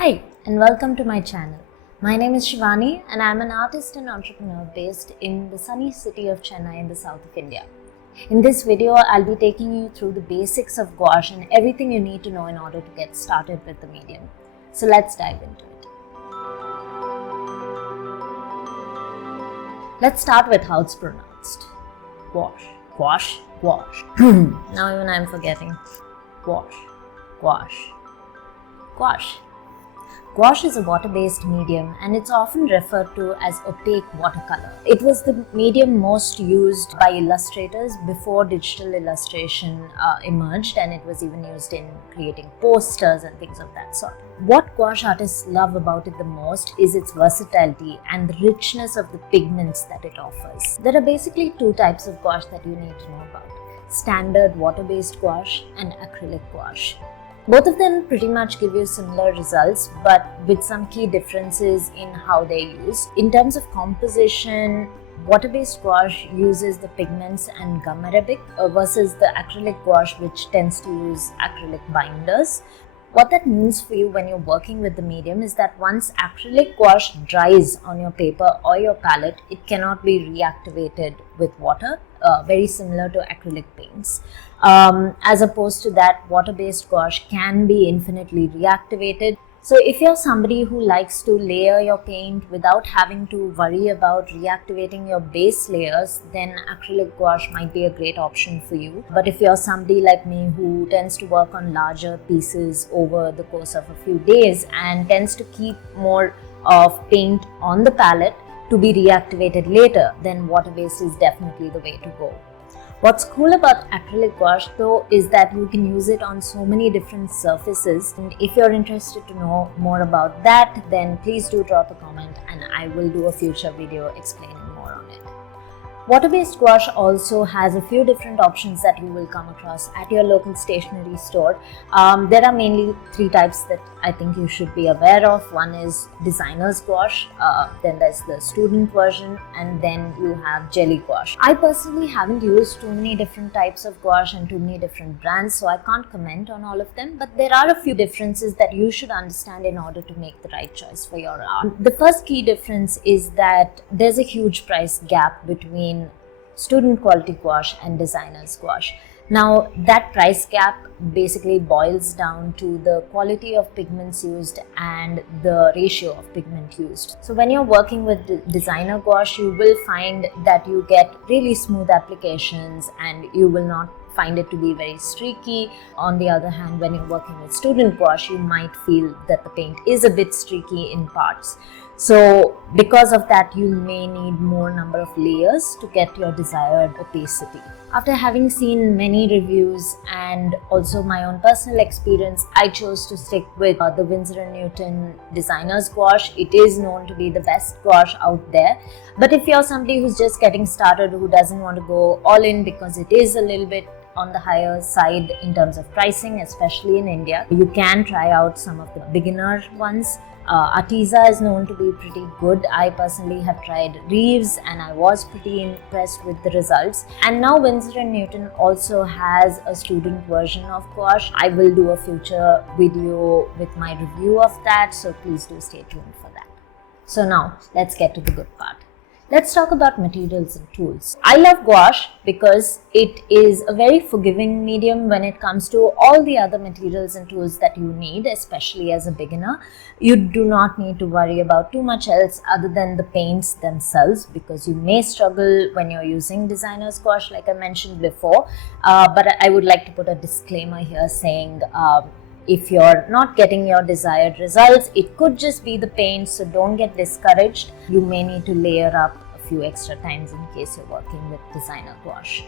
Hi and welcome to my channel. My name is Shivani and I am an artist and entrepreneur based in the sunny city of Chennai in the south of India. In this video, I'll be taking you through the basics of gouache and everything you need to know in order to get started with the medium. So let's dive into it. Let's start with how it's pronounced. Gouache, gouache, gouache. Now even I'm forgetting. Gouache, gouache, gouache. Gouache is a water-based medium and it's often referred to as opaque watercolor. It was the medium most used by illustrators before digital illustration emerged, and it was even used in creating posters and things of that sort. What gouache artists love about it the most is its versatility and the richness of the pigments that it offers. There are basically two types of gouache that you need to know about: standard water-based gouache and acrylic gouache. Both of them pretty much give you similar results, but with some key differences in how they're used. In terms of composition, water-based gouache uses the pigments and gum arabic versus the acrylic gouache, which tends to use acrylic binders. What that means for you when you're working with the medium is that once acrylic gouache dries on your paper or your palette, it cannot be reactivated with water, very similar to acrylic paints. As opposed to that, water-based gouache can be infinitely reactivated. So if you're somebody who likes to layer your paint without having to worry about reactivating your base layers, then acrylic gouache might be a great option for you. But if you're somebody like me who tends to work on larger pieces over the course of a few days and tends to keep more of paint on the palette to be reactivated later, then water-based is definitely the way to go. What's cool about acrylic gouache though is that you can use it on so many different surfaces, and if you're interested to know more about that, then please do drop a comment and I will do a future video explaining more on it. Water-based gouache also has a few different options that you will come across at your local stationery store. There are mainly three types that I think you should be aware of. One is designer's gouache, then there's the student version, and then you have jelly gouache. I personally haven't used too many different types of gouache and too many different brands, so I can't comment on all of them, but there are a few differences that you should understand in order to make the right choice for your art. The first key difference is that there's a huge price gap between student quality gouache and designer's gouache. Now that price gap basically boils down to the quality of pigments used and the ratio of pigment used. So when you're working with designer gouache, you will find that you get really smooth applications and you will not find it to be very streaky. On the other hand, when you're working with student gouache, you might feel that the paint is a bit streaky in parts. So because of that, you may need more number of layers to get your desired opacity. After having seen many reviews and also my own personal experience, I chose to stick with the Winsor & Newton designer's gouache. It is known to be the best gouache out there. But if you're somebody who's just getting started, who doesn't want to go all in because it is a little bit on the higher side in terms of pricing, especially in India, you can try out some of the beginner ones. Arteza is known to be pretty good. I personally have tried Reeves and I was pretty impressed with the results. And now Winsor & Newton also has a student version of gouache. I will do a future video with my review of that, so please do stay tuned for that. So now let's get to the good part. Let's talk about materials and tools. I love gouache because it is a very forgiving medium when it comes to all the other materials and tools that you need, especially as a beginner. You do not need to worry about too much else other than the paints themselves, because you may struggle when you're using designer's gouache, like I mentioned before. But I would like to put a disclaimer here saying, if you're not getting your desired results, it could just be the paint, so don't get discouraged. You may need to layer up a few extra times in case you're working with designer gouache.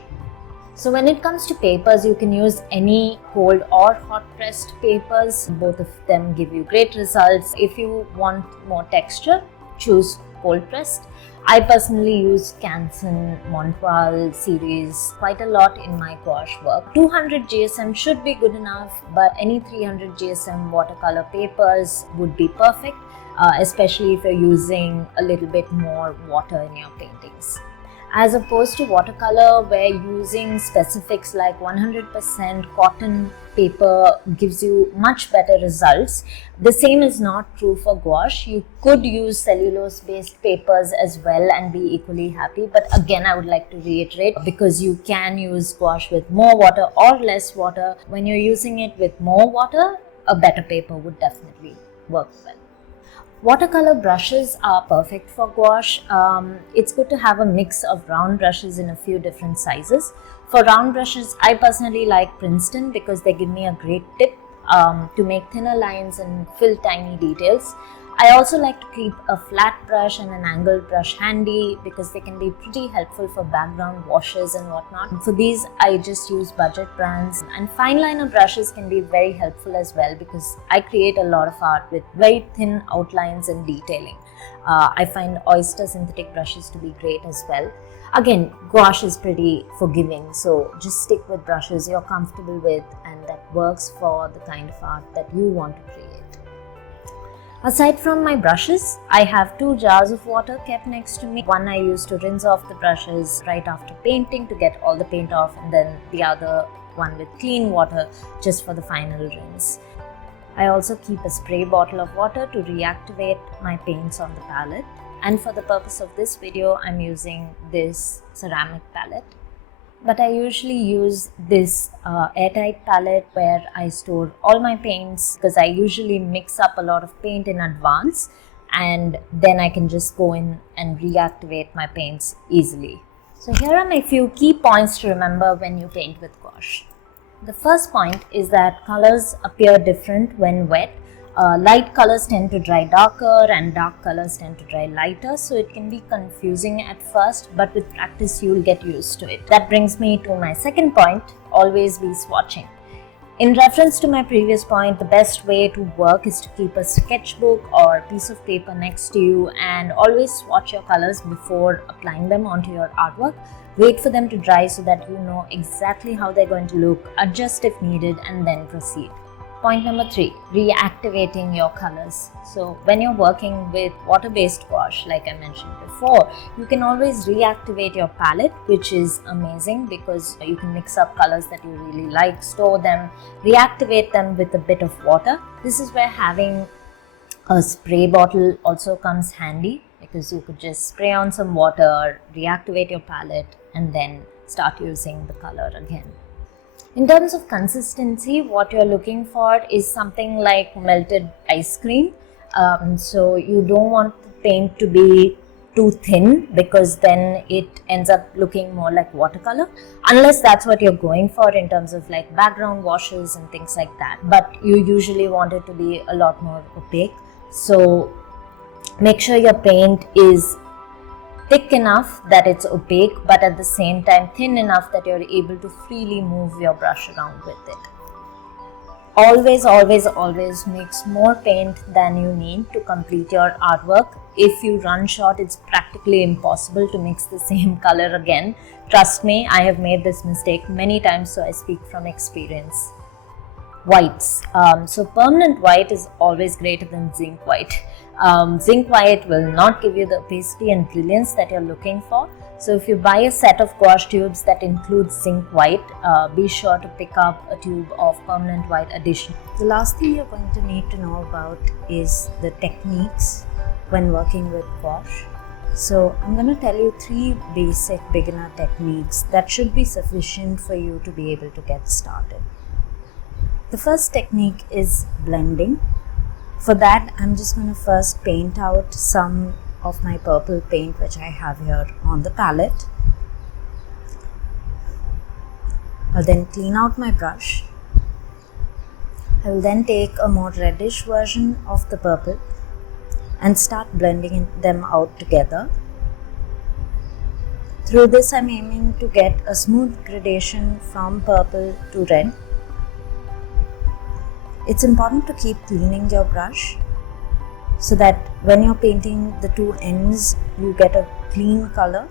So when it comes to papers, you can use any cold or hot pressed papers. Both of them give you great results. If you want more texture, choose cold pressed. I personally use Canson Montval series quite a lot in my gouache work. 200 GSM should be good enough, but any 300 GSM watercolor papers would be perfect, especially if you're using a little bit more water in your paintings. as opposed to watercolor where using specifics like 100% cotton paper gives you much better results. The same is not true for gouache. You could use cellulose based papers as well and be equally happy, but again I would like to reiterate, because you can use gouache with more water or less water. When you're using it with more water, a better paper would definitely work well. Watercolor brushes are perfect for gouache. It's good to have a mix of round brushes in a few different sizes. For round brushes, I personally like Princeton because they give me a great tip to make thinner lines and fill tiny details. I also like to keep a flat brush and an angled brush handy because they can be pretty helpful for background washes and whatnot. For these, I just use budget brands, and fine liner brushes can be very helpful as well because I create a lot of art with very thin outlines and detailing. I find Oyster synthetic brushes to be great as well. Again, gouache is pretty forgiving, so just stick with brushes you're comfortable with and that works for the kind of art that you want to create. Aside from my brushes, I have 2 jars of water kept next to me. One I use to rinse off the brushes right after painting to get all the paint off, and then the other one with clean water just for the final rinse. I also keep a spray bottle of water to reactivate my paints on the palette. And for the purpose of this video, I'm using this ceramic palette. But I usually use this airtight palette where I store all my paints because I usually mix up a lot of paint in advance and then I can just go in and reactivate my paints easily. So here are my few key points to remember when you paint with gouache. The first point is that colors appear different when wet. Light colors tend to dry darker and dark colors tend to dry lighter, so it can be confusing at first, but with practice you'll get used to it. That brings me to my second point, always be swatching. In reference to my previous point, the best way to work is to keep a sketchbook or piece of paper next to you and always swatch your colors before applying them onto your artwork. Wait for them to dry so that you know exactly how they're going to look, adjust if needed, and then proceed. Point number 3, reactivating your colors. So when you're working with water-based gouache, like I mentioned before, you can always reactivate your palette, which is amazing because you can mix up colors that you really like, store them, reactivate them with a bit of water. This is where having a spray bottle also comes handy because you could just spray on some water, reactivate your palette, and then start using the color again. In terms of consistency, what you're looking for is something like melted ice cream. So you don't want the paint to be too thin because then it ends up looking more like watercolor, unless that's what you're going for in terms of like background washes and things like that. But you usually want it to be a lot more opaque. So make sure your paint is thick enough that it's opaque, but at the same time thin enough that you're able to freely move your brush around with it. Always, always, always mix more paint than you need to complete your artwork. If you run short, it's practically impossible to mix the same color again. Trust me, I have made this mistake many times, so I speak from experience. Whites. So permanent white is always greater than zinc white. Zinc white will not give you the opacity and brilliance that you're looking for. So if you buy a set of gouache tubes that includes zinc white, be sure to pick up a tube of permanent white addition. The last thing you're going to need to know about is the techniques when working with gouache. So I'm going to tell you 3 basic beginner techniques that should be sufficient for you to be able to get started. The first technique is blending. For that, I'm just going to first paint out some of my purple paint which I have here on the palette. I'll then clean out my brush. I will then take a more reddish version of the purple and start blending them out together. Through this, I'm aiming to get a smooth gradation from purple to red. It's important to keep cleaning your brush so that when you're painting the 2 ends, you get a clean color.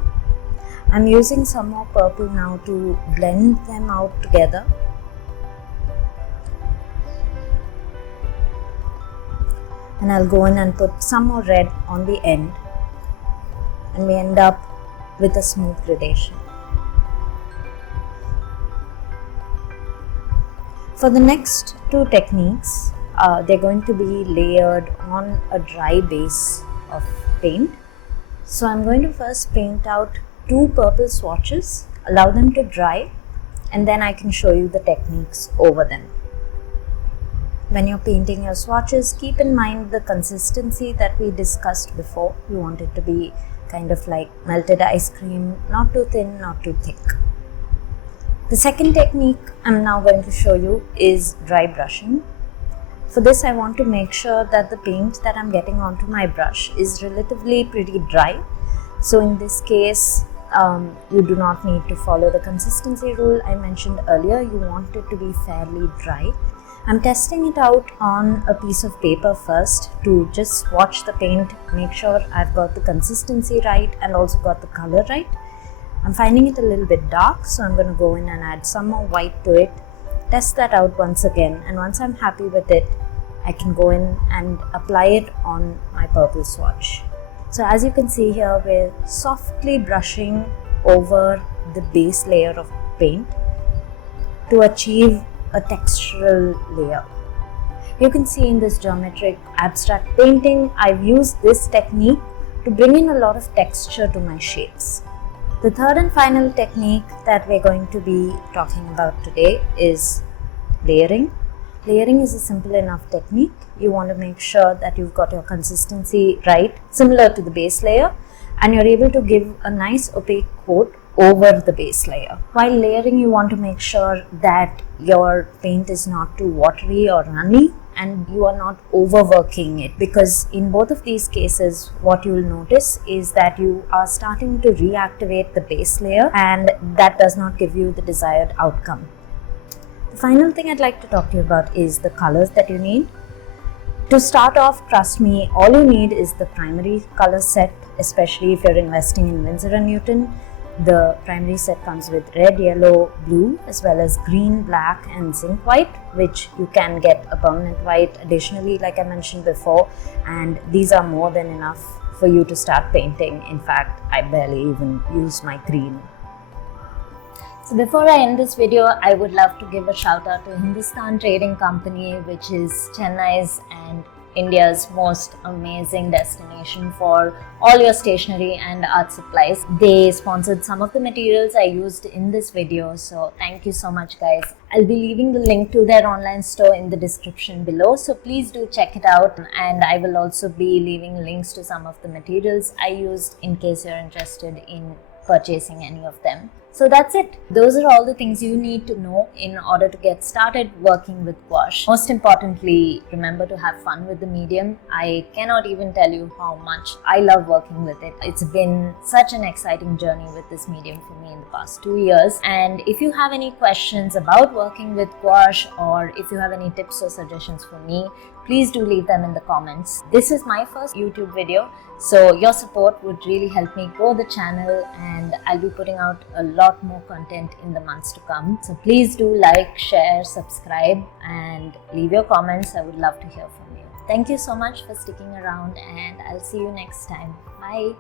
I'm using some more purple now to blend them out together. And I'll go in and put some more red on the end. And we end up with a smooth gradation. For the next two techniques, they're going to be layered on a dry base of paint. So I'm going to first paint out two purple swatches, allow them to dry, and then I can show you the techniques over them. When you're painting your swatches, keep in mind the consistency that we discussed before. You want it to be kind of like melted ice cream, not too thin, not too thick. The second technique I'm now going to show you is dry brushing. For this, I want to make sure that the paint that I'm getting onto my brush is relatively pretty dry. So in this case, you do not need to follow the consistency rule I mentioned earlier. You want it to be fairly dry. I'm testing it out on a piece of paper first to just swatch the paint, make sure I've got the consistency right and also got the color right. I'm finding it a little bit dark, so I'm going to go in and add some more white to it, test that out once again, and once I'm happy with it, I can go in and apply it on my purple swatch. So as you can see here, we're softly brushing over the base layer of paint to achieve a textural layer. You can see in this geometric abstract painting, I've used this technique to bring in a lot of texture to my shapes. The third and final technique that we're going to be talking about today is layering. Layering is a simple enough technique. You want to make sure that you've got your consistency right, similar to the base layer, and you're able to give a nice opaque coat over the base layer. While layering, you want to make sure that your paint is not too watery or runny and you are not overworking it, because in both of these cases what you will notice is that you are starting to reactivate the base layer and that does not give you the desired outcome. The final thing I'd like to talk to you about is the colors that you need. To start off, trust me, all you need is the primary color set, especially if you're investing in Winsor & Newton. The primary set comes with red, yellow, blue, as well as green, black and zinc white, which you can get a permanent white additionally, like I mentioned before, and these are more than enough for you to start painting. In fact, I barely even use my green. So before I end this video, I would love to give a shout out to Hindustan Trading Company, which is Chennai's and India's most amazing destination for all your stationery and art supplies. They sponsored some of the materials I used in this video, so thank you so much guys. I'll be leaving the link to their online store in the description below, so please do check it out, and I will also be leaving links to some of the materials I used in case you're interested in purchasing any of them. So that's it. Those are all the things you need to know in order to get started working with gouache. Most importantly, remember to have fun with the medium. I cannot even tell you how much I love working with it. It's been such an exciting journey with this medium for me in the past 2 years. And if you have any questions about working with gouache, or if you have any tips or suggestions for me, please do leave them in the comments. This is my first YouTube video, so your support would really help me grow the channel, and I'll be putting out a lot more content in the months to come. So please do like, share, subscribe and leave your comments. I would love to hear from you. Thank you so much for sticking around, and I'll see you next time. Bye.